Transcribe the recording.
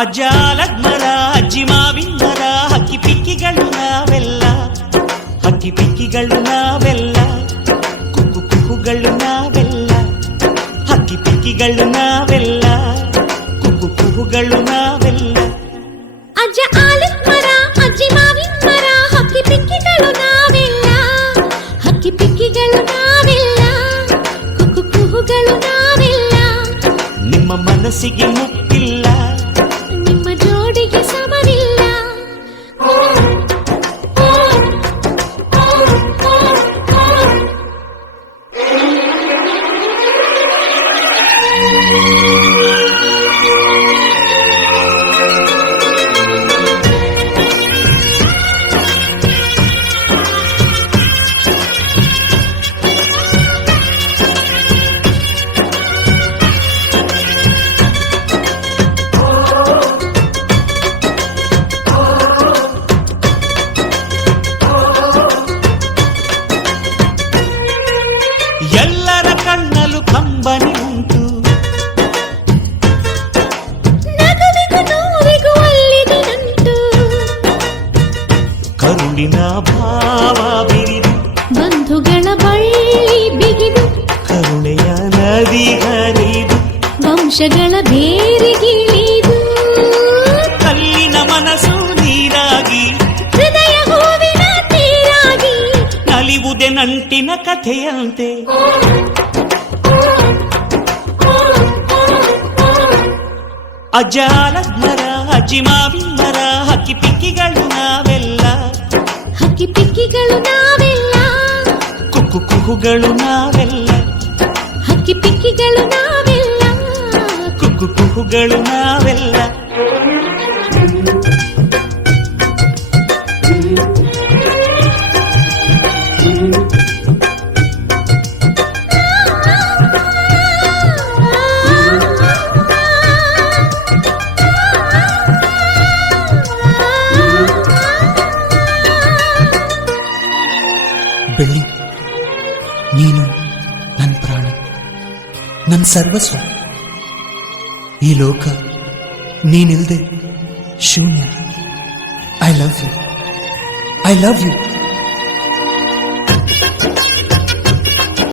ಅಜ್ಜಾಲದ ಮರ ಅಜ್ಜಿ ಮಾವಿನ ಮರ ಹಕ್ಕಿ ಪಿಕ್ಕಿಗಳು ನಾವೆಲ್ಲ, ಹಕ್ಕಿ ಪಿಕ್ಕಿಗಳು ನಾವೆಲ್ಲ, ಕುಕ್ಕು ಕುಹುಗಳು ನಾವೆಲ್ಲ, ಹಕ್ಕಿ ಪಿಕ್ಕಿಗಳು ನಾವೆಲ್ಲ, ಕುಕ್ಕು ಕುಹುಗಳು ನಾವೆಲ್ಲ. ಅಜ್ಜ ಆಲದ ಮರ ಅಜ್ಜಿ ಮಾವಿನ ಮರ ಹಕ್ಕಿ ಪಿಕ್ಕಿಗಳು ನಾವೆಲ್ಲ, ಹಕ್ಕಿ ಪಿಕ್ಕಿಗಳು ನಾವೆಲ್ಲ, ಕುಕ್ಕು ಕುಹುಗಳು ನಾವೆಲ್ಲ. ನಿಮ್ಮ ಮನಸ್ಸಿಗೆ ಮುಟ್ಟಿಲ್ಲ, ನಿಮ್ಮ ಜೋಡಿಗೆ ಸಮವಿಲ್ಲ. ಎಲ್ಲರ ಕಣ್ಣಲು ಕಂಬನಿ ಉಂಟು, ನಗುವಿಗೂ ನೋವಿಗೂ ಅಲ್ಲಿದೆ ನಂಟು. ಕರುಳಿನ ಭಾವ ಬಿರಿದು, ಬಂಧುಗಳ ಬಳ್ಳಿ ಬಿಗಿದು, ಕರುಣೆಯ ನದಿ ಹರಿದು, ವಂಶಗಳ ಬೇರಿಗಿಳಿದು. ಕಲ್ಲಿನ ಮನಸ್ಸು ನೀರಾಗಿ, ಹೃದಯ ಹೂವಿನ ನೀರಾಗಿ, ನಲಿವುದೆ ನಂಟಿನ ಕಥೆಯಂತೆ. ಅಜ್ಜಾಲದ ಮರ ಅಜ್ಜಿ ಮಾವಿನ ಮರ ಹಕ್ಕಿ ಪಿಕ್ಕಿಗಳು ನಾವೆಲ್ಲ, ಹಕ್ಕಿ ಪಿಕ್ಕಿಗಳು ನಾವೆಲ್ಲ, ಕುಕ್ಕು ಕುಹುಗಳು ನಾವೆಲ್ಲ, ಹಕ್ಕಿ ಪಿಕ್ಕಿಗಳು ನಾವೆಲ್ಲ, ಕುಕ್ಕು ಕುಹುಗಳು ನಾವೆಲ್ಲ. ಬೆಳ್ಳಿ, ನೀನು ನನ್ನ ಪ್ರಾಣ, ನನ್ನ ಸರ್ವಸ್ವ. ಈ ಲೋಕ ನೀನಿಲ್ದೆ ಶೂನ್ಯ. I love you, I love you.